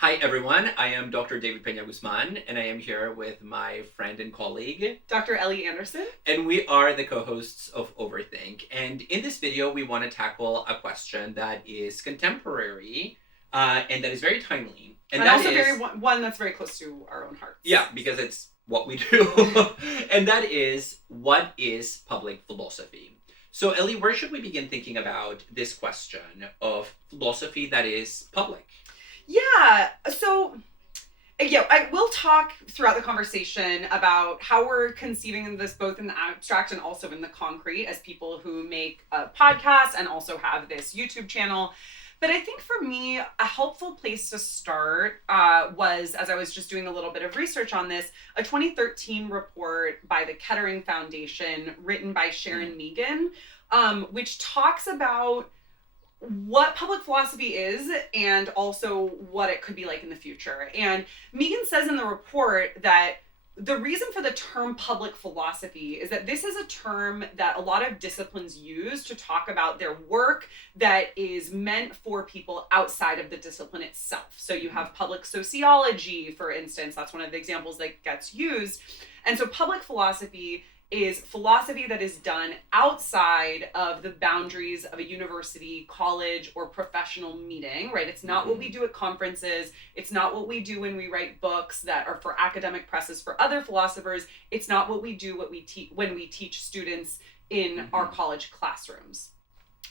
Hi everyone, I am Dr. David Peña-Guzmán, and I am here with my friend and colleague, Dr. Ellie Anderson. And we are the co-hosts of Overthink. And in this video, we want to tackle a question that is contemporary and that is very timely. And that also is, one that's very close to our own hearts. Yeah, because it's what we do. And that is, what is public philosophy? So Ellie, where should we begin thinking about this question of philosophy that is public? Yeah, so I will talk throughout the conversation about how we're conceiving this both in the abstract and also in the concrete as people who make a podcast and also have this YouTube channel. But I think for me, a helpful place to start was, as I was just doing a little bit of research on this, a 2013 report by the Kettering Foundation written by Sharon Megan, which talks about what public philosophy is and also what it could be like in the future. And Megan says in the report that the reason for the term public philosophy is that this is a term that a lot of disciplines use to talk about their work that is meant for people outside of the discipline itself. So you have public sociology, for instance, that's one of the examples that gets used. And so public philosophy is philosophy that is done outside of the boundaries of a university, college, or professional meeting, right? It's not what we do at conferences. It's not what we do when we write books that are for academic presses for other philosophers. It's not what we do when we teach students in our college classrooms.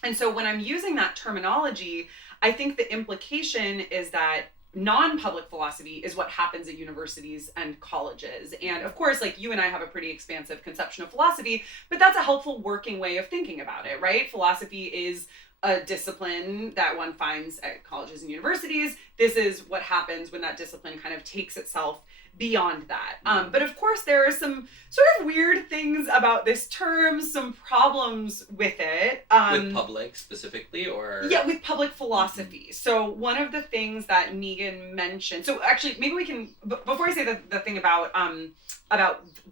And so when I'm using that terminology, I think the implication is that non-public philosophy is what happens at universities and colleges. And of course, like you and I have a pretty expansive conception of philosophy, but that's a helpful working way of thinking about it, right? Philosophy is a discipline that one finds at colleges and universities. This is what happens when that discipline kind of takes itself beyond that. But of course, there are some sort of weird things about this term, some problems with it. With public specifically, or? Yeah, with public philosophy. So one of the things that Megan mentioned, so actually maybe we can, before I say the thing about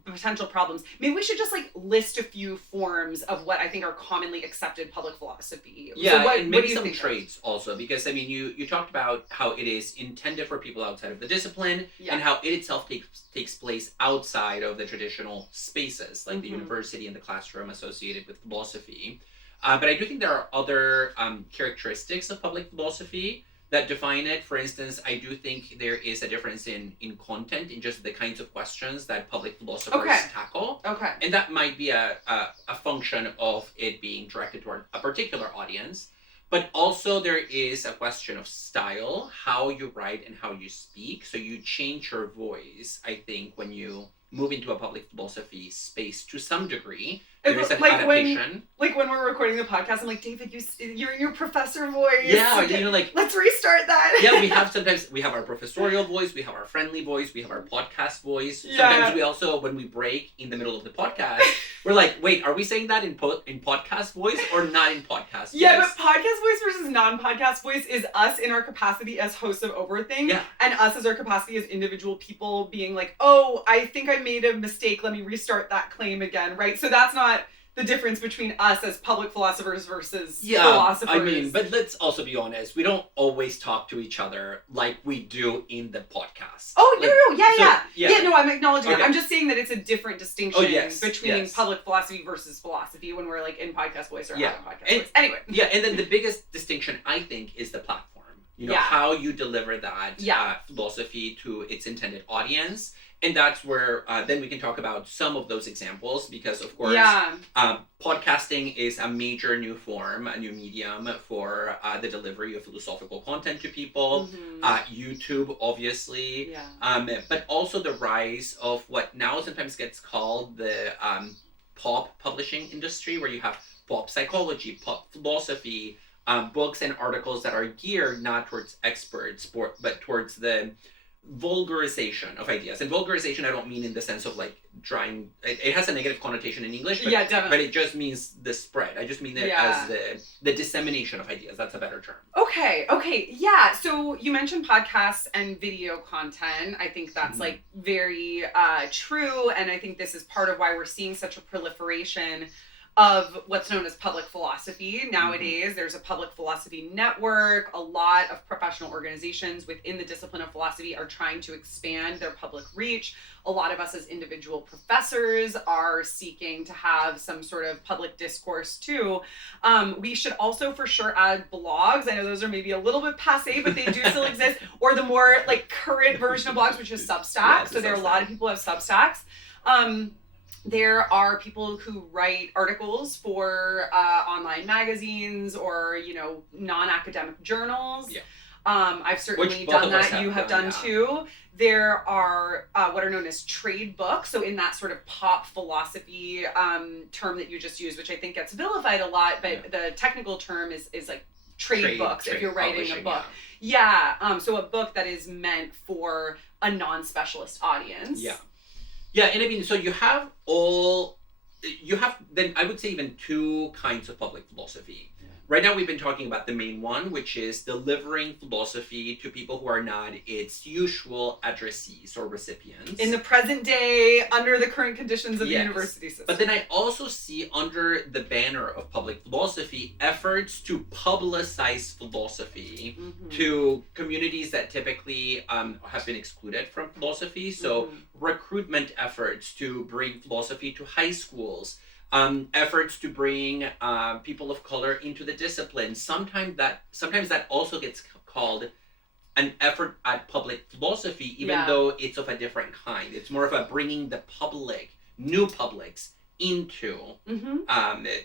potential problems, maybe we should just like list a few forms of what I think are commonly accepted public philosophy. Yeah, so and maybe some traits also, because I mean, you talked about how it is intended for people outside of the discipline and how it itself takes place outside of the traditional spaces, like the university and the classroom associated with philosophy. But I do think there are other characteristics of public philosophy that define it. For instance, I do think there is a difference in content, in just the kinds of questions that public philosophers tackle. Okay. And that might be a function of it being directed toward a particular audience. But also there is a question of style, how you write and how you speak. So you change your voice, I think, when you move into a public philosophy space to some degree. There is an adaptation. When we're recording the podcast, I'm like, David, you're in your professor voice. Yeah, let's restart that. Yeah, we have our professorial voice, we have our friendly voice, we have our podcast voice. Yeah. Sometimes we also, when we break in the middle of the podcast, we're like, wait, are we saying that in podcast voice or not in podcast voice? Yeah, but podcast voice versus non-podcast voice is us in our capacity as hosts of Overthink, and us as our capacity as individual people being like, oh, I think I made a mistake, let me restart that claim again, right? So that's not the difference between us as public philosophers versus philosophers. I mean, but let's also be honest. We don't always talk to each other like we do in the podcast. Oh, no, I'm acknowledging that. I'm just saying that it's a different distinction between public philosophy versus philosophy when we're like in podcast voice or out of podcast voice. Anyway. Yeah, and then the biggest distinction, I think, is the platform. How you deliver that philosophy to its intended audience. And that's where then we can talk about some of those examples, because of course podcasting is a major new form, a new medium for the delivery of philosophical content to people. YouTube, obviously, but also the rise of what now sometimes gets called the pop publishing industry, where you have pop psychology, pop philosophy, books and articles that are geared not towards experts, but towards the vulgarization of ideas. And vulgarization, I don't mean in the sense of like trying, it has a negative connotation in English, but, but it just means the spread. I just mean it as the dissemination of ideas. That's a better term. Okay. Yeah. So you mentioned podcasts and video content. I think that's like very true. And I think this is part of why we're seeing such a proliferation of what's known as public philosophy. Nowadays, there's a public philosophy network. A lot of professional organizations within the discipline of philosophy are trying to expand their public reach. A lot of us as individual professors are seeking to have some sort of public discourse too. We should also for sure add blogs. I know those are maybe a little bit passé, but they do still exist. Or the more like current version of blogs, which is Substack. Yeah, so there are a lot of people who have Substacks. There are people who write articles for online magazines or, non-academic journals. Yeah. I've certainly done that. You have done too. There are what are known as trade books. So in that sort of pop philosophy term that you just used, which I think gets vilified a lot, but the technical term is like trade books if you're writing a book. Yeah. So a book that is meant for a non-specialist audience. Yeah. Yeah, and I mean, so you have then I would say even two kinds of public philosophy. Yeah. Right now we've been talking about the main one, which is delivering philosophy to people who are not its usual addressees or recipients. In the present day, under the current conditions of the university system. But then I also see under the banner of public philosophy efforts to publicize philosophy to communities that typically have been excluded from philosophy. So recruitment efforts to bring philosophy to high schools. Efforts to bring people of color into the discipline. Sometimes that also gets called an effort at public philosophy, even though it's of a different kind. It's more of a bringing the public, new publics, into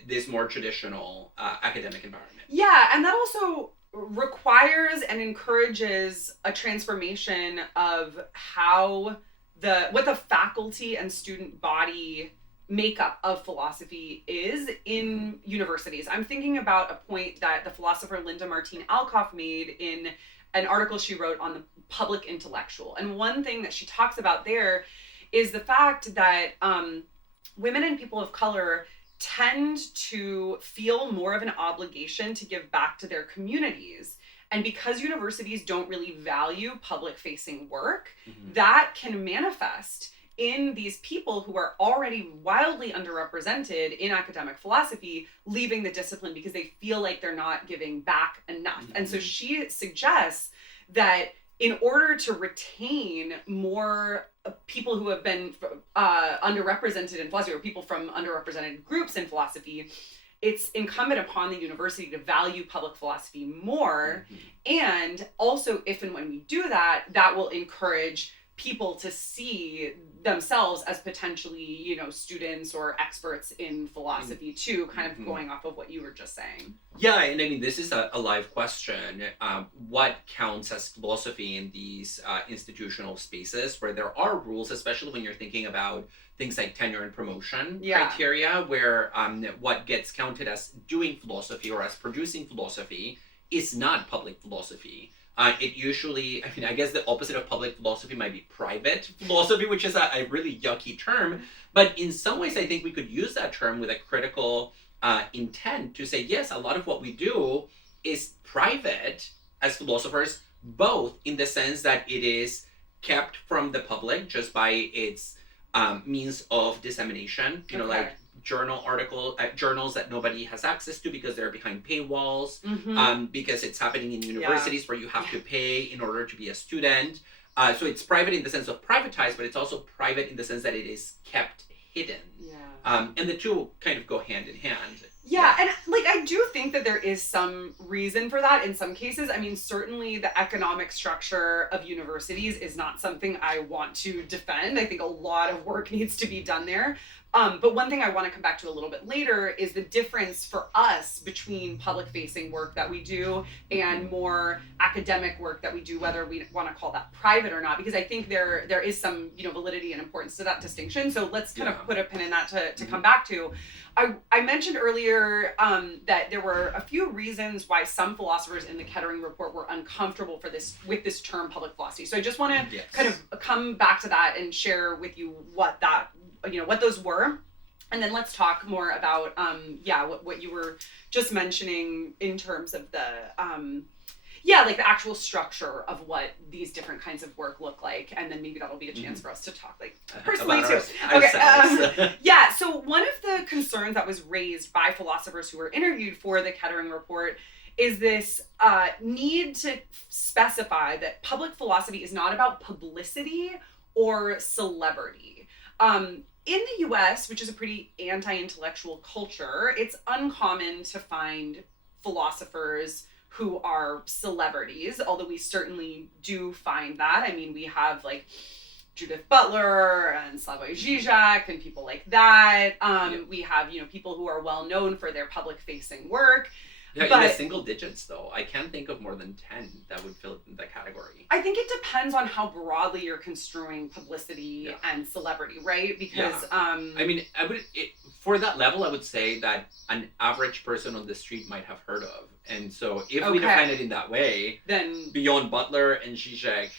this more traditional academic environment. Yeah, and that also requires and encourages a transformation of how what the faculty and student body makeup of philosophy is in universities. I'm thinking about a point that the philosopher Linda Martine Alcoff made in an article she wrote on the public intellectual. And one thing that she talks about there is the fact that women and people of color tend to feel more of an obligation to give back to their communities. And because universities don't really value public-facing work, that can manifest in these people who are already wildly underrepresented in academic philosophy, leaving the discipline because they feel like they're not giving back enough. And so she suggests that in order to retain more people who have been underrepresented in philosophy, or people from underrepresented groups in philosophy, it's incumbent upon the university to value public philosophy more. And also, if and when we do that, that will encourage people to see themselves as potentially, students or experts in philosophy too, kind of going off of what you were just saying. Yeah, and I mean, this is a live question. What counts as philosophy in these institutional spaces where there are rules, especially when you're thinking about things like tenure and promotion criteria, where what gets counted as doing philosophy or as producing philosophy is not public philosophy. It usually, I guess the opposite of public philosophy might be private philosophy, which is a really yucky term. But in some ways, I think we could use that term with a critical intent to say, yes, a lot of what we do is private as philosophers, both in the sense that it is kept from the public just by its means of dissemination, like journals that nobody has access to because they're behind paywalls, because it's happening in universities where you have to pay in order to be a student. So it's private in the sense of privatized, but it's also private in the sense that it is kept hidden. And the two kind of go hand in hand. Yeah, and I do think that there is some reason for that in some cases. Certainly the economic structure of universities is not something I want to defend. I think a lot of work needs to be done there. But one thing I want to come back to a little bit later is the difference for us between public-facing work that we do and more academic work that we do, whether we want to call that private or not, because I think there is some validity and importance to that distinction. So let's kind of put a pin in that to come back to. I mentioned earlier that there were a few reasons why some philosophers in the Kettering report were uncomfortable with this term public philosophy. So I just want to kind of come back to that and share with you what those were. And then let's talk more about what you were just mentioning in terms of the like the actual structure of what these different kinds of work look like, and then maybe that'll be a chance for us to talk like personally too. Okay. So one of the concerns that was raised by philosophers who were interviewed for the Kettering report is this need to specify that public philosophy is not about publicity or celebrity. In the US, which is a pretty anti-intellectual culture, it's uncommon to find philosophers who are celebrities, although we certainly do find that. I mean, we have like Judith Butler and Slavoj Žižek and people like that. We have, people who are well known for their public-facing work. Yeah, in the single digits, though. I can't think of more than 10 that would fill in that category. I think it depends on how broadly you're construing publicity and celebrity, right? Because, for that level, I would say that an average person on the street might have heard of. And so if we define it in that way, then beyond Butler and Žižek,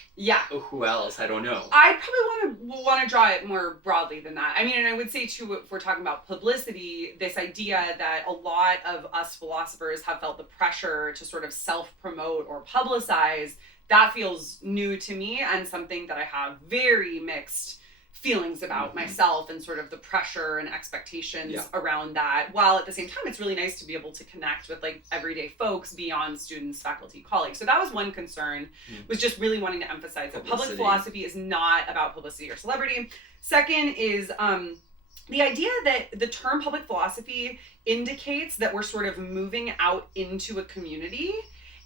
who else? I don't know. I probably want to draw it more broadly than that. I mean, and I would say too, if we're talking about publicity, this idea that a lot of us philosophers have felt the pressure to sort of self-promote or publicize, that feels new to me and something that I have very mixed feelings about myself and sort of the pressure and expectations around that, while at the same time it's really nice to be able to connect with like everyday folks beyond students, faculty, colleagues. So that was one concern, was just really wanting to emphasize that public philosophy is not about publicity or celebrity. Second is the idea that the term public philosophy indicates that we're sort of moving out into a community,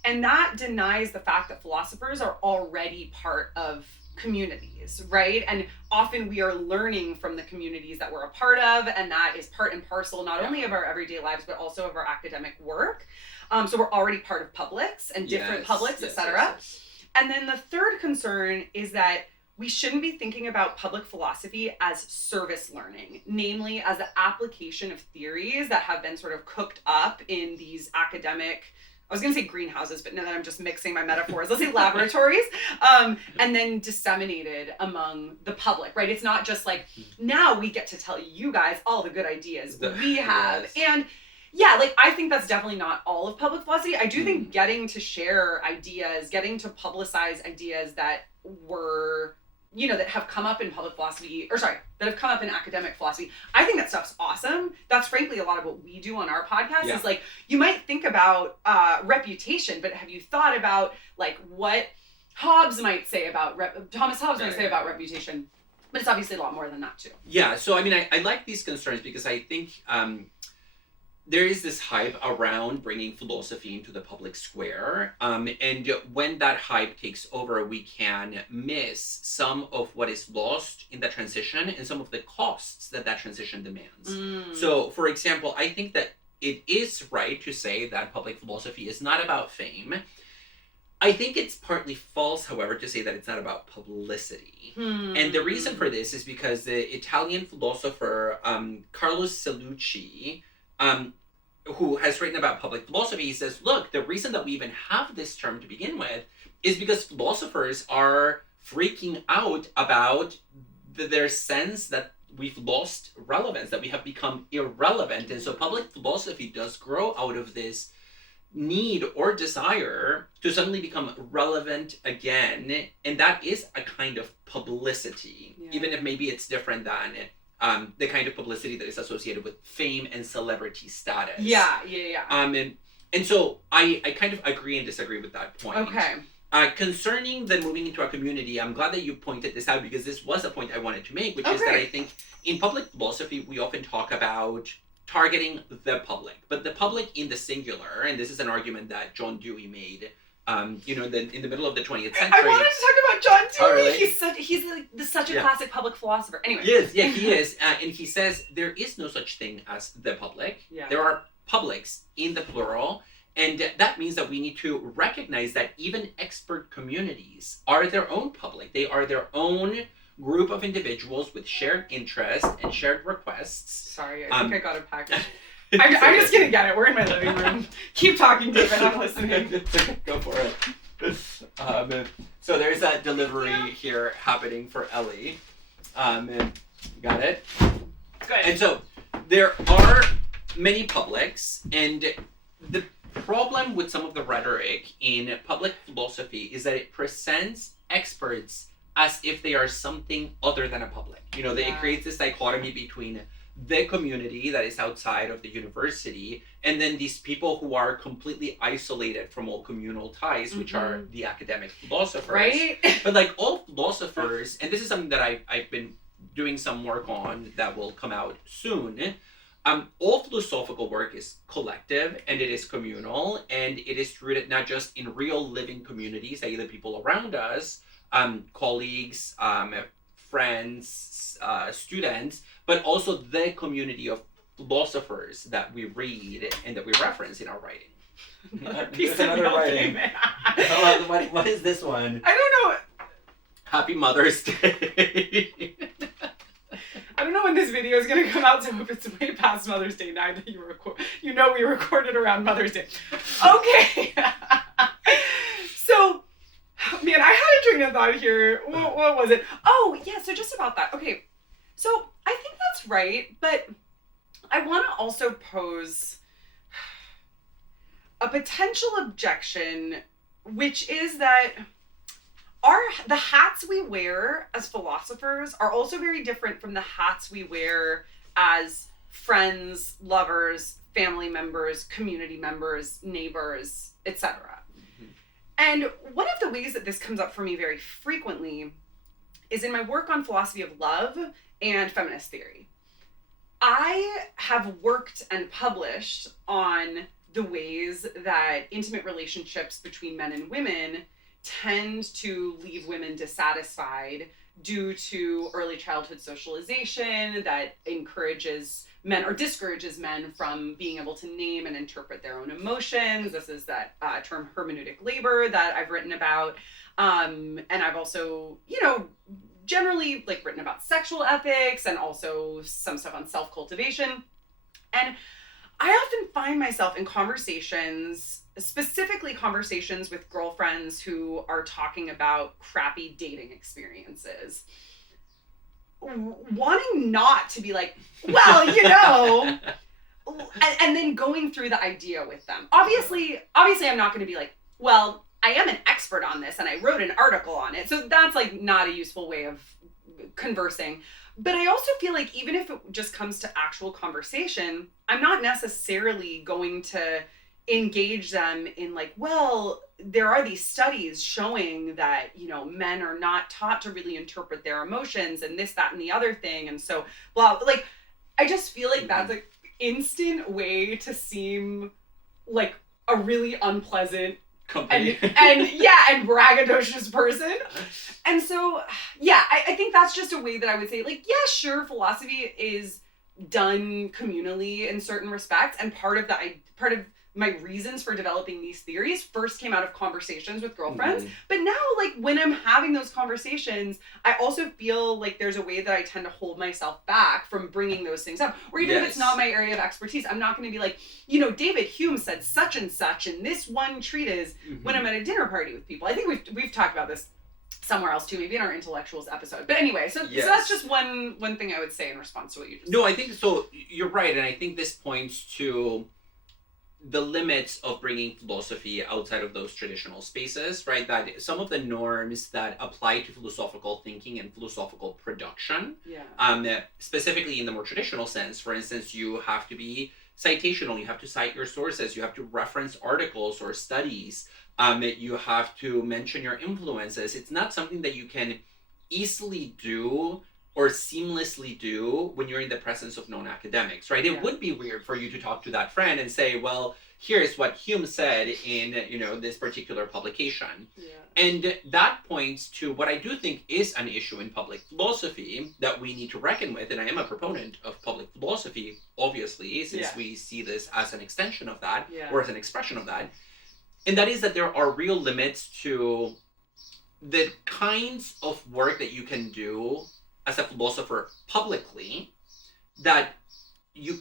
and that denies the fact that philosophers are already part of communities, right? And often we are learning from the communities that we're a part of, and that is part and parcel not only of our everyday lives but also of our academic work. So we're already part of publics and different publics, etc. And then the third concern is that we shouldn't be thinking about public philosophy as service learning, namely as the application of theories that have been sort of cooked up in these academic, I was going to say greenhouses, but now that I'm just mixing my metaphors, let's say laboratories, and then disseminated among the public, right? It's not just like, now we get to tell you guys all the good ideas we have. And I think that's definitely not all of public philosophy. I do think getting to share ideas, getting to publicize ideas that were, that have come up in public philosophy, that have come up in academic philosophy. I think that stuff's awesome. That's frankly a lot of what we do on our podcast is like, you might think about reputation, but have you thought about like what Thomas Hobbes might say about reputation? But it's obviously a lot more than that too. Yeah, so I mean, I like these concerns because I think there is this hype around bringing philosophy into the public square. And when that hype takes over, we can miss some of what is lost in the transition and some of the costs that transition demands. So, for example, I think that it is right to say that public philosophy is not about fame. I think it's partly false, however, to say that it's not about publicity. And the reason for this is because the Italian philosopher Carlos Cellucci, who has written about public philosophy, he says, look, the reason that we even have this term to begin with is because philosophers are freaking out about their sense that we've lost relevance, that we have become irrelevant. And so public philosophy does grow out of this need or desire to suddenly become relevant again. And that is a kind of publicity, even if maybe it's different than the kind of publicity that is associated with fame and celebrity status. And so I kind of agree and disagree with that point. Okay. Concerning the moving into a community, I'm glad that you pointed this out because this was a point I wanted to make, which is that I think in public philosophy, we often talk about targeting the public, but the public in the singular, and this is an argument that John Dewey made in the middle of the 20th century. I wanted to talk about John Dewey. He's such a classic public philosopher. Anyway. He is. And he says there is no such thing as the public. There are publics in the plural. And that means that we need to recognize that even expert communities are their own public. They are their own group of individuals with shared interests and shared requests. Sorry, I think I got a package. I'm just gonna get it. We're in my living room. Keep talking, David. I'm listening. Go for it. So there's that delivery here happening for Ellie. Got it? Good. And so there are many publics, and the problem with some of the rhetoric in public philosophy is that it presents experts as if they are something other than a public. It creates this dichotomy between the community that is outside of the university and then these people who are completely isolated from all communal ties, which are the academic philosophers. Right? But like all philosophers, and this is something that I've been doing some work on that will come out soon. All philosophical work is collective and it is communal and it is rooted not just in real living communities, i.e. the people around us, colleagues, friends, students, but also the community of philosophers that we read and that we reference in our writing. Another writing. What is this one? I don't know. Happy Mother's Day. I don't know when this video is going to come out, so if it's way past Mother's Day night that we recorded around Mother's Day. Okay. So, man, I had a train of thought here. What was it? Oh, yeah, so just about that. Okay, so I think that's right, but I want to also pose a potential objection, which is that the hats we wear as philosophers are also very different from the hats we wear as friends, lovers, family members, community members, neighbors, etc. And one of the ways that this comes up for me very frequently is in my work on philosophy of love and feminist theory. I have worked and published on the ways that intimate relationships between men and women tend to leave women dissatisfied due to early childhood socialization that encourages men or discourages men from being able to name and interpret their own emotions. This is that term hermeneutic labor that I've written about. And I've also, generally written about sexual ethics and also some stuff on self-cultivation. And I often find myself in conversations, specifically conversations with girlfriends who are talking about crappy dating experiences, wanting not to be like, well, and then going through the idea with them. Obviously I'm not going to be like, well, I am an expert on this and I wrote an article on it. So that's not a useful way of conversing. But I also feel like even if it just comes to actual conversation, I'm not necessarily going to engage them in there are these studies showing that, men are not taught to really interpret their emotions and this, that, and the other thing. And so, I just feel like that's an instant way to seem like a really unpleasant company and braggadocious person. And so, I think that's just a way that I would say, sure, philosophy is done communally in certain respects. And part of my reasons for developing these theories first came out of conversations with girlfriends. But now, when I'm having those conversations, I also feel like there's a way that I tend to hold myself back from bringing those things up. Or even if it's not my area of expertise, I'm not going to be like, David Hume said such and such in this one treatise when I'm at a dinner party with people. I think we've talked about this somewhere else too, maybe in our intellectuals episode. But anyway, so that's just one thing I would say in response to what you just said. No, I think so. You're right, and I think this points to the limits of bringing philosophy outside of those traditional spaces, right? That some of the norms that apply to philosophical thinking and philosophical production, specifically in the more traditional sense, for instance, you have to be citational, you have to cite your sources, you have to reference articles or studies, you have to mention your influences. It's not something that you can easily do or seamlessly do when you're in the presence of non-academics, right? It would be weird for you to talk to that friend and say, well, here's what Hume said in, this particular publication. And that points to what I do think is an issue in public philosophy that we need to reckon with. And I am a proponent of public philosophy, obviously, since we see this as an extension of that or as an expression of that. And that is that there are real limits to the kinds of work that you can do as a philosopher publicly that you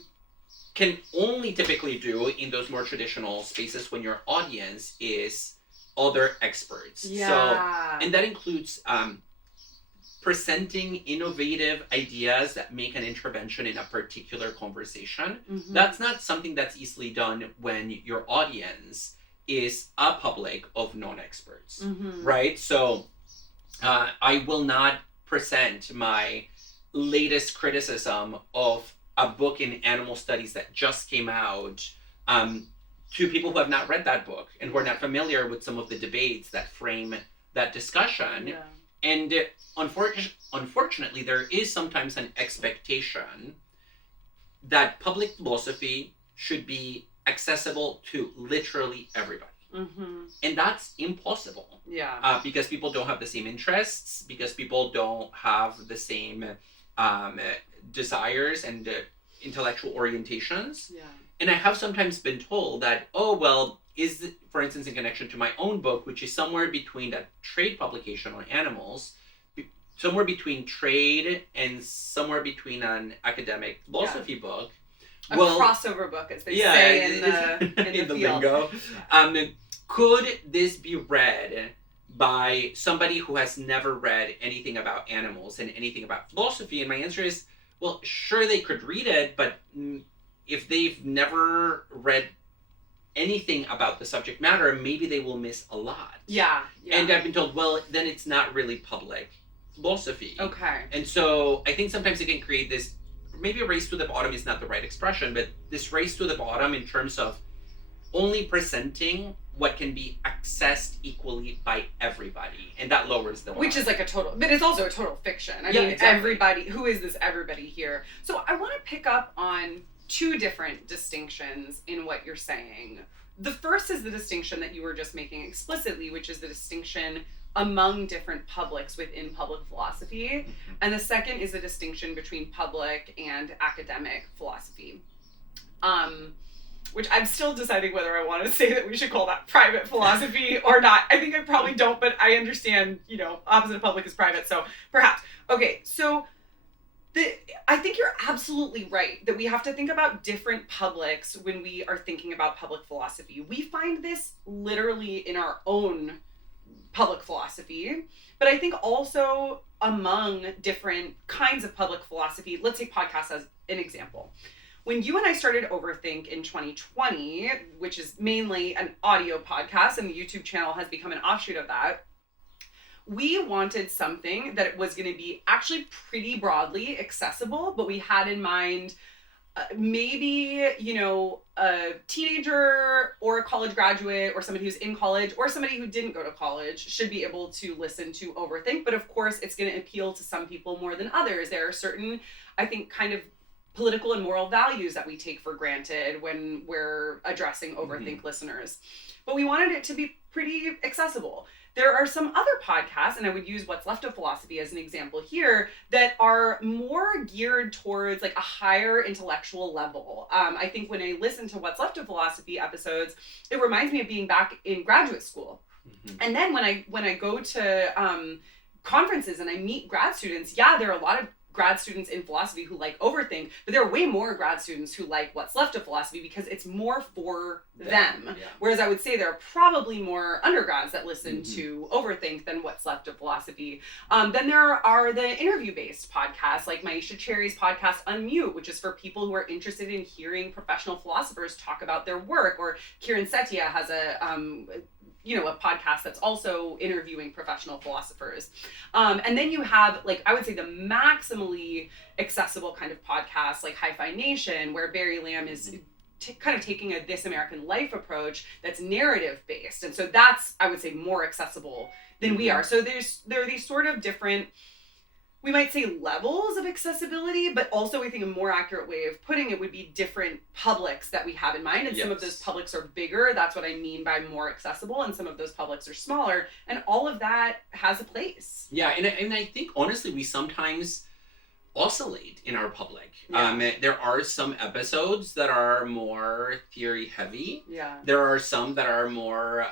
can only typically do in those more traditional spaces when your audience is other experts. So, and that includes presenting innovative ideas that make an intervention in a particular conversation. That's not something that's easily done when your audience is a public of non-experts, right? So I will not present my latest criticism of a book in animal studies that just came out to people who have not read that book and who are not familiar with some of the debates that frame that discussion. Yeah. And unfortunately, there is sometimes an expectation that public philosophy should be accessible to literally everybody. And that's impossible. Yeah. Because people don't have the same interests, because people don't have the same desires and intellectual orientations. Yeah. And I have sometimes been told that, for instance, in connection to my own book, which is somewhere between a trade publication on animals, somewhere between trade and somewhere between an academic philosophy book. A crossover book, as they say in the lingo. Could this be read by somebody who has never read anything about animals and anything about philosophy? And my answer is, well, sure, they could read it, but if they've never read anything about the subject matter, maybe they will miss a lot. Yeah. And I've been told, well, then it's not really public philosophy. Okay. And so I think sometimes it can create this, maybe a race to the bottom is not the right expression, but this race to the bottom in terms of only presenting what can be accessed equally by everybody, and that lowers the bar. Which is like but it's also a total fiction. I mean, exactly. Everybody, who is this everybody here? So I want to pick up on two different distinctions in what you're saying. The first is the distinction that you were just making explicitly, which is the distinction among different publics within public philosophy. And the second is the distinction between public and academic philosophy. Which I'm still deciding whether I want to say that we should call that private philosophy or not. I think I probably don't, but I understand, opposite of public is private, so perhaps. Okay, so I think you're absolutely right that we have to think about different publics when we are thinking about public philosophy. We find this literally in our own public philosophy, but I think also among different kinds of public philosophy. Let's take podcasts as an example. When you and I started Overthink in 2020, which is mainly an audio podcast, and the YouTube channel has become an offshoot of that, we wanted something that was going to be actually pretty broadly accessible, but we had in mind maybe, a teenager or a college graduate or somebody who's in college or somebody who didn't go to college should be able to listen to Overthink. But of course, it's going to appeal to some people more than others. There are certain, I think, kind of political and moral values that we take for granted when we're addressing Overthink listeners. But we wanted it to be pretty accessible. There are some other podcasts, and I would use What's Left of Philosophy as an example here, that are more geared towards like a higher intellectual level. I think when I listen to What's Left of Philosophy episodes, it reminds me of being back in graduate school. And then when I go to conferences and I meet grad students, there are a lot of grad students in philosophy who like Overthink, but there are way more grad students who like What's Left of Philosophy because it's more for them. Yeah. Whereas I would say there are probably more undergrads that listen to Overthink than What's Left of Philosophy. Then there are the interview-based podcasts, like Maisha Cherry's podcast Unmute, which is for people who are interested in hearing professional philosophers talk about their work, or Kiran Setia has a podcast that's also interviewing professional philosophers. And then you have, I would say the maximally accessible kind of podcasts like Hi-Fi Nation, where Barry Lamb is kind of taking a This American Life approach that's narrative based. And so that's, I would say, more accessible than we are. So there are these sort of different, we might say, levels of accessibility, but also I think a more accurate way of putting it would be different publics that we have in mind. And some of those publics are bigger. That's what I mean by more accessible. And some of those publics are smaller. And all of that has a place. Yeah. And I think, honestly, we sometimes oscillate in our public. Yeah. There are some episodes that are more theory heavy. Yeah. There are some that are more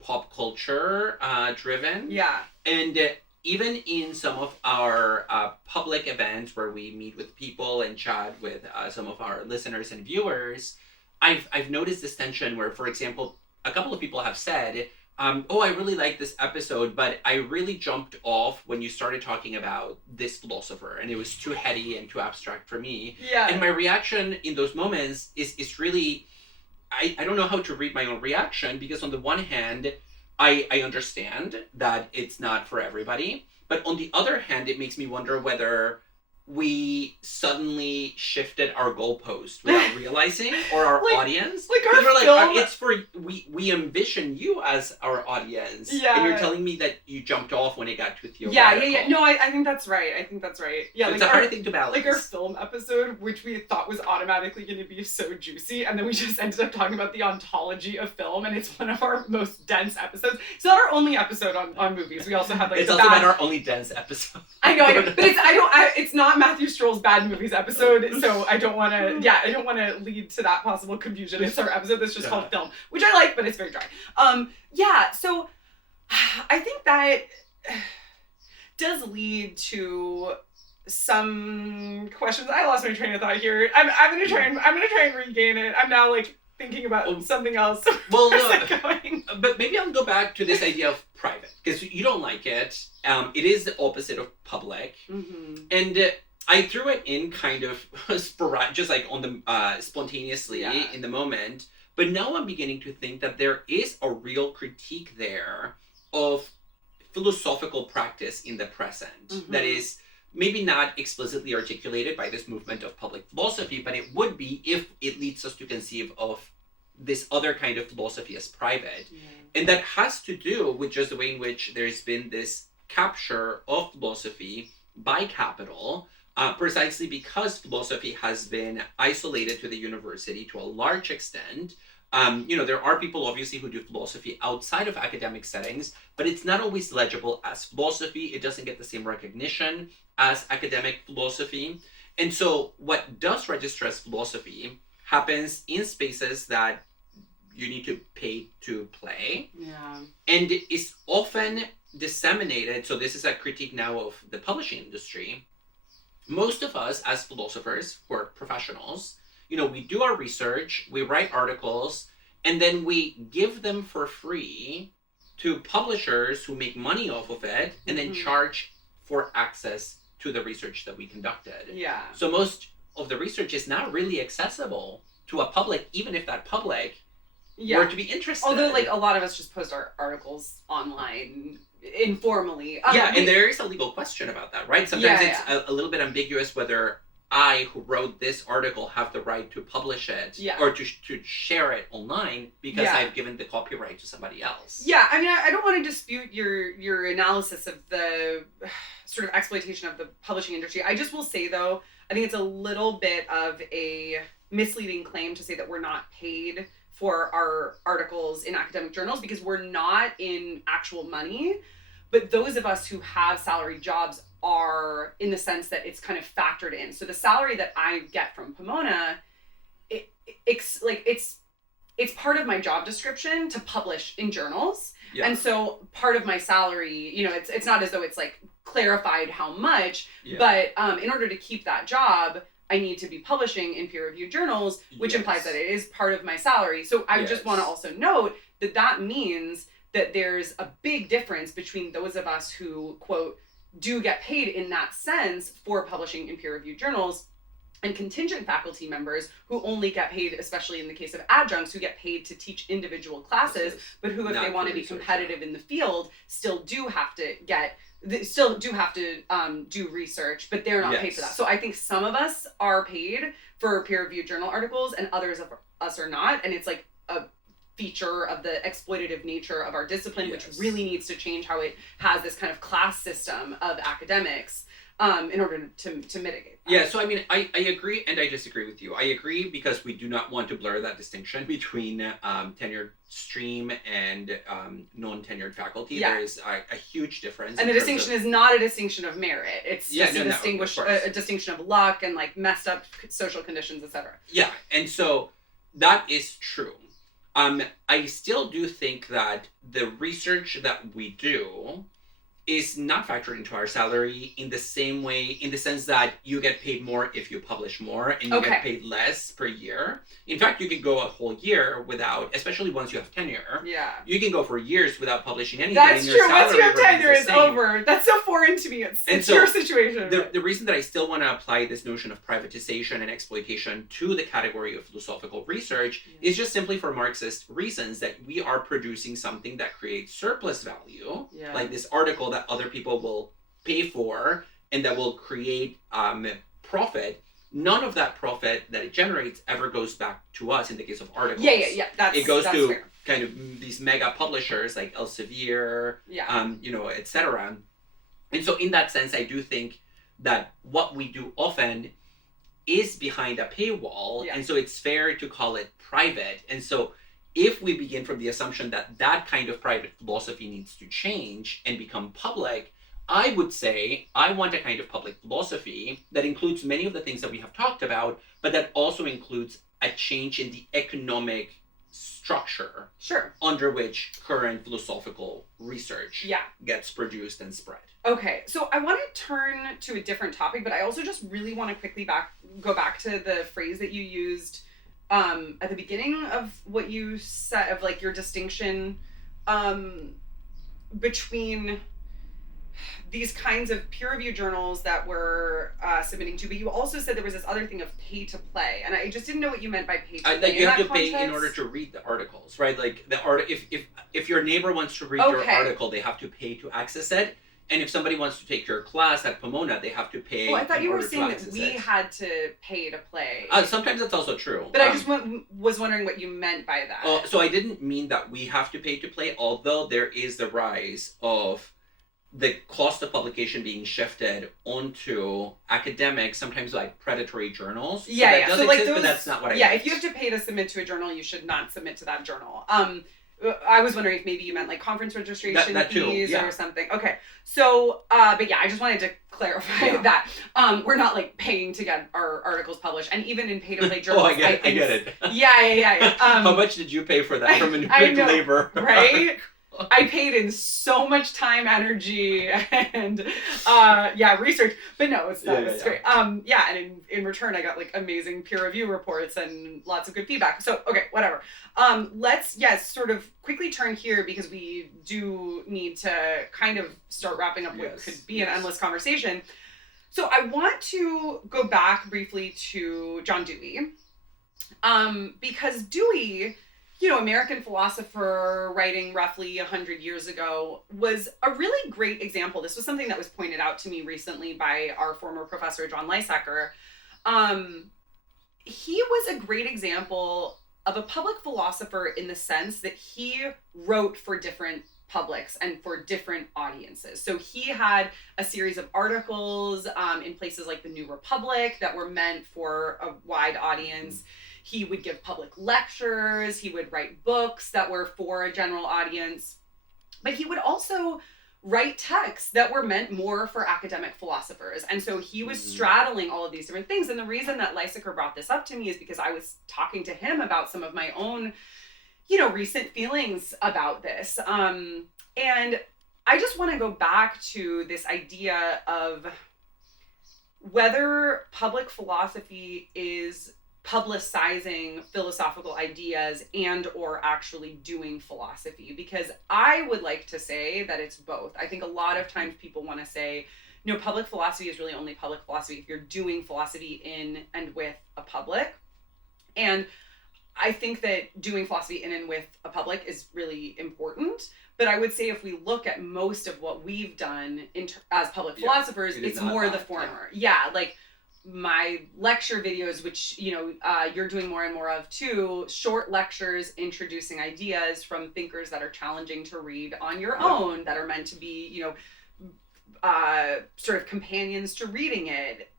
pop culture driven. Yeah. And even in some of our public events where we meet with people and chat with some of our listeners and viewers, I've noticed this tension where, for example, a couple of people have said, I really like this episode, but I really jumped off when you started talking about this philosopher, and it was too heady and too abstract for me. Yeah. And my reaction in those moments is really, I don't know how to read my own reaction, because on the one hand, I understand that it's not for everybody, but on the other hand, it makes me wonder whether we suddenly shifted our goalpost without realizing, or our audience. Like our film. It's for, we envision you as our audience. Yeah. And you're telling me that you jumped off when it got too theoretical. Yeah. No, I think that's right. Yeah, so it's a hard thing to balance. Like our film episode, which we thought was automatically going to be so juicy, and then we just ended up talking about the ontology of film, and it's one of our most dense episodes. It's not our only episode on movies. We also have like it's also not our only dense episode. I know, but it's not Matthew Stroll's bad movies episode, so I don't want to lead to that possible confusion. It's our episode that's just called Film, which I like, but it's very dry. So I think that does lead to some questions. I lost my train of thought here. I'm gonna try and regain it. I'm now like thinking about something else. Well, no, but maybe I'll go back to this idea of private, because you don't like it. It is the opposite of public, and I threw it in kind of sporadic, just like on the spontaneously in the moment. But now I'm beginning to think that there is a real critique there of philosophical practice in the present that is maybe not explicitly articulated by this movement of public philosophy, but it would be if it leads us to conceive of this other kind of philosophy as private. And that has to do with just the way in which there's been this capture of philosophy by capital, precisely because philosophy has been isolated to the university to a large extent. There are people obviously who do philosophy outside of academic settings, but it's not always legible as philosophy. It doesn't get the same recognition as academic philosophy. And so what does register as philosophy happens in spaces that you need to pay to play. Yeah. And is often disseminated. So this is a critique now of the publishing industry. Most of us as philosophers who are professionals, we do our research, we write articles, and then we give them for free to publishers who make money off of it and then charge for access to the research that we conducted. Yeah. So most of the research is not really accessible to a public, even if that public were to be interested. Although a lot of us just post our articles online informally. And there is a legal question about that, right? Sometimes it's a little bit ambiguous whether I, who wrote this article, have the right to publish it or to share it online because I've given the copyright to somebody else. Yeah, I mean, I don't want to dispute your analysis of the sort of exploitation of the publishing industry. I just will say, though, I think it's a little bit of a misleading claim to say that we're not paid for our articles in academic journals, because we're not in actual money, but those of us who have salary jobs are, in the sense that it's kind of factored in. So the salary that I get from Pomona, it's part of my job description to publish in journals. Yeah. And so part of my salary, it's not as though it's like clarified how much, but in order to keep that job, I need to be publishing in peer-reviewed journals, which implies that it is part of my salary. So I just want to also note that means that there's a big difference between those of us who, quote, do get paid in that sense for publishing in peer-reviewed journals, and contingent faculty members who only get paid, especially in the case of adjuncts, who get paid to teach individual classes, but who, if they want to be competitive in the field, still do have to do research, but they're not paid for that. So I think some of us are paid for peer-reviewed journal articles and others of us are not, and it's like a feature of the exploitative nature of our discipline, which really needs to change how it has this kind of class system of academics in order to mitigate that. Yeah, so I mean, I agree and I disagree with you. I agree because we do not want to blur that distinction between tenured stream and non-tenured faculty. There is a huge difference. And the distinction is not a distinction of merit. It's just a distinction of luck and like messed up social conditions, etc. Yeah, and so that is true. I still do think that the research that we do is not factored into our salary in the same way, in the sense that you get paid more if you publish more and you get paid less per year. In fact, you could go a whole year without, especially once you have tenure. Yeah. You can go for years without publishing anything. That's true. Once you have tenure, it's over. That's so foreign to me. It's your situation. The reason that I still want to apply this notion of privatization and exploitation to the category of philosophical research is just simply for Marxist reasons, that we are producing something that creates surplus value, like this article that other people will pay for and that will create profit. None of that profit that it generates ever goes back to us in the case of articles. Yeah. It goes to fair. Kind of these mega publishers like Elsevier, etc. And so in that sense, I do think that what we do often is behind a paywall. And so it's fair to call it private. And so if we begin from the assumption that that kind of private philosophy needs to change and become public, I would say I want a kind of public philosophy that includes many of the things that we have talked about, but that also includes a change in the economic structure under which current philosophical research gets produced and spread. Okay, so I want to turn to a different topic, but I also just really want to quickly go back to the phrase that you used at the beginning of what you said, of like your distinction between these kinds of peer-reviewed journals that we're submitting to, but you also said there was this other thing of pay to play, and I just didn't know what you meant by pay to play. Like you have to pay in order to read the articles, right? Like if your neighbor wants to read your article, they have to pay to access it. And if somebody wants to take your class at Pomona, they have to pay. Oh, I thought you were saying that we had to pay to play. Sometimes that's also true. But I just was wondering what you meant by that. So I didn't mean that we have to pay to play, although there is the rise of the cost of publication being shifted onto academic, sometimes like predatory journals. So that does exist, but that's not what I meant. If you have to pay to submit to a journal, you should not submit to that journal. I was wondering if maybe you meant like conference registration fees or something. Okay. So, but yeah, I just wanted to clarify that. We're not like paying to get our articles published. And even in pay-to-play journals, I get it. Yeah. How much did you pay for that from a big labor? Right? I paid in so much time, energy, and research. But no, it's not. It's great. And in return, I got like amazing peer review reports and lots of good feedback. So okay, whatever. Let's sort of quickly turn here, because we do need to kind of start wrapping up what could be an endless conversation. So I want to go back briefly to John Dewey, because Dewey, American philosopher writing roughly 100 years ago, was a really great example. This was something that was pointed out to me recently by our former professor, John Lysacker. He was a great example of a public philosopher in the sense that he wrote for different publics and for different audiences. So he had a series of articles in places like the New Republic that were meant for a wide audience. He would give public lectures, he would write books that were for a general audience, but he would also write texts that were meant more for academic philosophers. And so he was straddling all of these different things. And the reason that Lysacker brought this up to me is because I was talking to him about some of my own, recent feelings about this. And I just want to go back to this idea of whether public philosophy is publicizing philosophical ideas and or actually doing philosophy, because I would like to say that it's both. I think a lot of times people want to say, public philosophy is really only public philosophy if you're doing philosophy in and with a public. And I think that doing philosophy in and with a public is really important. But I would say if we look at most of what we've done as public philosophers, it's more the former. Like my lecture videos, which, you're doing more and more of too, short lectures introducing ideas from thinkers that are challenging to read on your own, that are meant to be, sort of companions to reading it.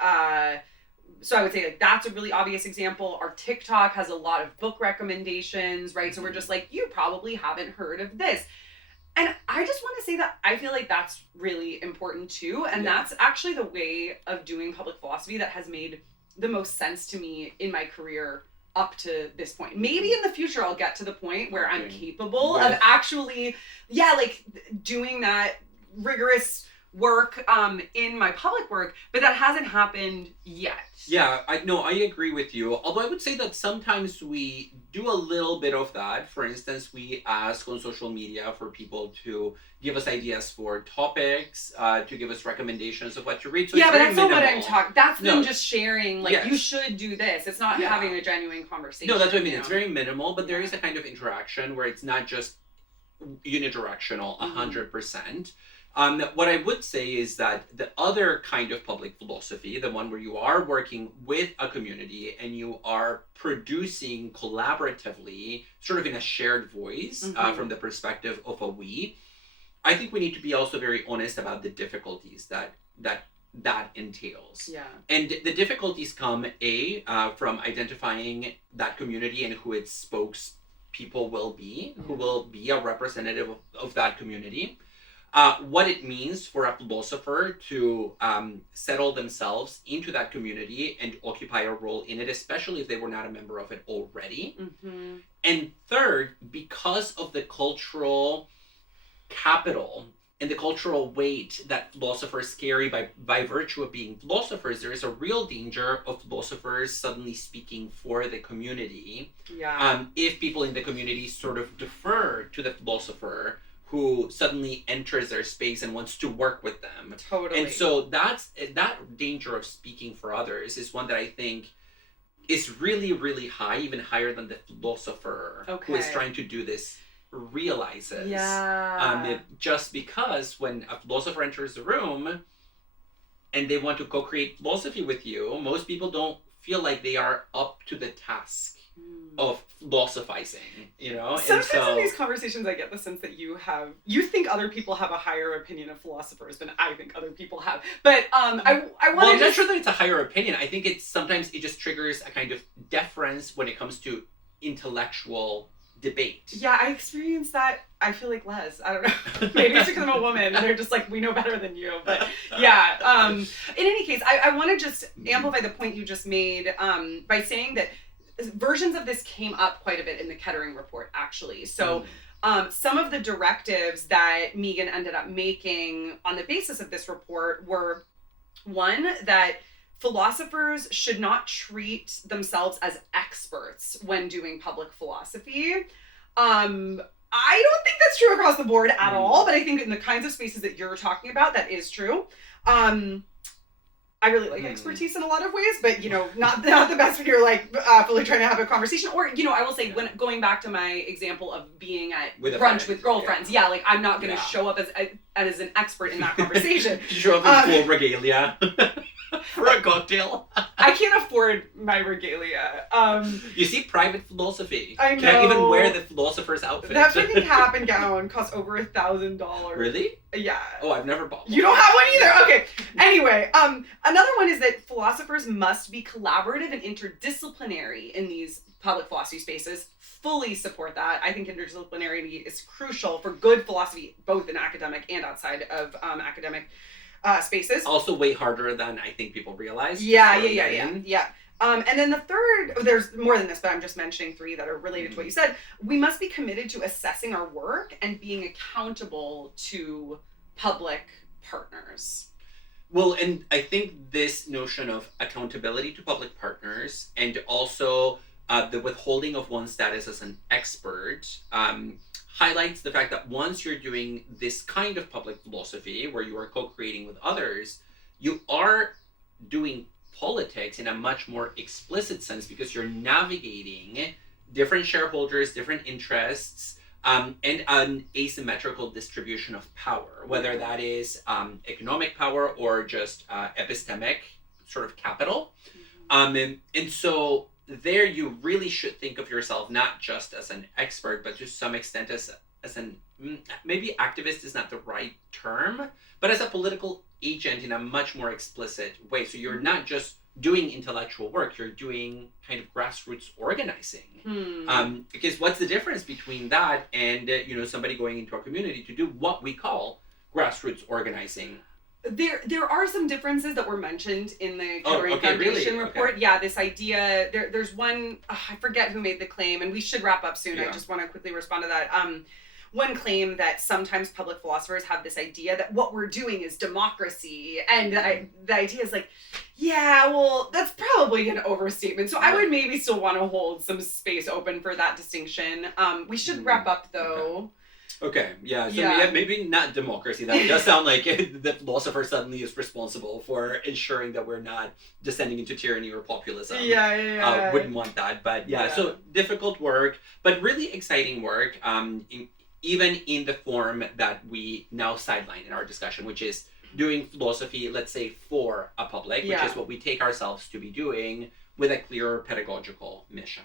So I would say that's a really obvious example. Our TikTok has a lot of book recommendations, right? So we're just like, you probably haven't heard of this. And I just want to say that I feel like that's really important too. And that's actually the way of doing public philosophy that has made the most sense to me in my career up to this point. Maybe in the future I'll get to the point where I'm capable of actually, doing that rigorous work in my public work, but that hasn't happened yet. Yeah, I agree with you. Although I would say that sometimes we do a little bit of that. For instance, we ask on social media for people to give us ideas for topics, to give us recommendations of what to read. So yeah, but that's not what I'm talking. That's them just sharing, like, you should do this. It's not having a genuine conversation. No, that's what I mean. It's very minimal, but there is a kind of interaction where it's not just unidirectional, 100%. What I would say is that the other kind of public philosophy, the one where you are working with a community and you are producing collaboratively, sort of in a shared voice, from the perspective of a we, I think we need to be also very honest about the difficulties that entails. Yeah. And the difficulties come, from identifying that community and who its spokespeople will be, who will be a representative of that community. What it means for a philosopher to settle themselves into that community and occupy a role in it, especially if they were not a member of it already. And third, because of the cultural capital and the cultural weight that philosophers carry by virtue of being philosophers, there is a real danger of philosophers suddenly speaking for the community. Yeah. If people in the community sort of defer to the philosopher who suddenly enters their space and wants to work with them. Totally. And so that danger of speaking for others is one that I think is really, really high, even higher than the philosopher who is trying to do this realizes. Yeah. Just because when a philosopher enters the room and they want to co-create philosophy with you, most people don't feel like they are up to the task of philosophizing, Sometimes in these conversations I get the sense that you think other people have a higher opinion of philosophers than I think other people have. But I want to I'm not sure that it's a higher opinion. I think sometimes it just triggers a kind of deference when it comes to intellectual debate. Yeah, I experienced that, I feel like, less. I don't know. Maybe it's because I'm a woman and they're just like, we know better than you. But yeah, in any case, I want to just amplify the point you just made by saying that versions of this came up quite a bit in the Kettering report, actually. So some of the directives that Megan ended up making on the basis of this report were, one, that philosophers should not treat themselves as experts when doing public philosophy. I don't think that's true across the board at all, but I think in the kinds of spaces that you're talking about, that is true. I really like expertise in a lot of ways, but, not the best when you're like fully trying to have a conversation. Or, I will say, when going back to my example of being at brunch with girlfriends, like, I'm not going to show up as an expert in that conversation. Show up in full regalia for a cocktail. I can't afford my regalia. You see, private philosophy. I know. Can't even wear the philosopher's outfit. That freaking cap and gown costs over $1,000. Really? Yeah. Oh, I've never bought one. You don't have one either? Okay. Anyway, another one is that philosophers must be collaborative and interdisciplinary in these public philosophy spaces. Fully support that. I think interdisciplinarity is crucial for good philosophy, both in academic and outside of academic spaces. Also way harder than I think people realize. Yeah. And then the third, there's more than this, but I'm just mentioning three that are related to what you said. We must be committed to assessing our work and being accountable to public partners. Well, and I think this notion of accountability to public partners and also the withholding of one's status as an expert highlights the fact that once you're doing this kind of public philosophy where you are co-creating with others, you are doing politics in a much more explicit sense because you're navigating different shareholders, different interests, and an asymmetrical distribution of power, whether that is economic power or just epistemic sort of capital. And so there you really should think of yourself not just as an expert, but to some extent as an, maybe activist is not the right term, but as a political agent in a much more explicit way. So you're not just doing intellectual work, you're doing kind of grassroots organizing. Because what's the difference between that and somebody going into a community to do what we call grassroots organizing? There are some differences that were mentioned in the Kettering Foundation report. Okay. Yeah, this idea, there's one, I forget who made the claim, and we should wrap up soon. I just want to quickly respond to that. one claim that sometimes public philosophers have this idea that what we're doing is democracy. And the idea is like, yeah, well, that's probably an overstatement. So I would maybe still want to hold some space open for that distinction. We should wrap up, though. Okay, yeah, so maybe not democracy. That does sound like the philosopher suddenly is responsible for ensuring that we're not descending into tyranny or populism. Wouldn't want that, but so difficult work, but really exciting work, even in the form that we now sideline in our discussion, which is doing philosophy, let's say, for a public, which is what we take ourselves to be doing with a clear pedagogical mission.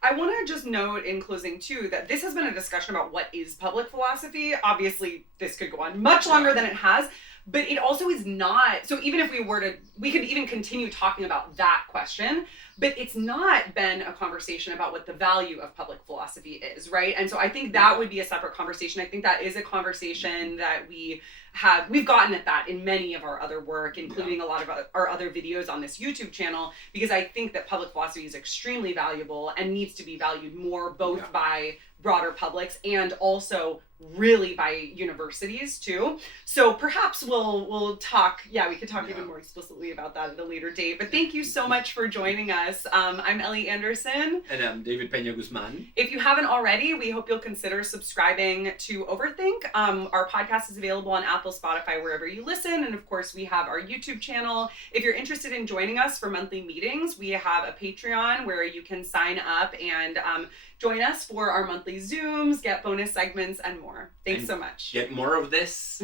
I want to just note in closing, too, that this has been a discussion about what is public philosophy. Obviously, this could go on much longer than it has, but it also is not. So even if we could even continue talking about that question, but it's not been a conversation about what the value of public philosophy is, right? And so I think that would be a separate conversation. I think that is a conversation that we've gotten at that in many of our other work, including a lot of our other videos on this YouTube channel, because I think that public philosophy is extremely valuable and needs to be valued more, both by broader publics and also really by universities too. So perhaps we'll talk, we could talk even more explicitly about that at a later date. But thank you so much for joining us. I'm Ellie Anderson. And I'm David Peña-Guzmán. If you haven't already, we hope you'll consider subscribing to Overthink. Our podcast is available on Apple, Spotify, wherever you listen. And of course, we have our YouTube channel. If you're interested in joining us for monthly meetings, we have a Patreon where you can sign up and join us for our monthly Zooms, get bonus segments, and more. Thanks so much. Get more of this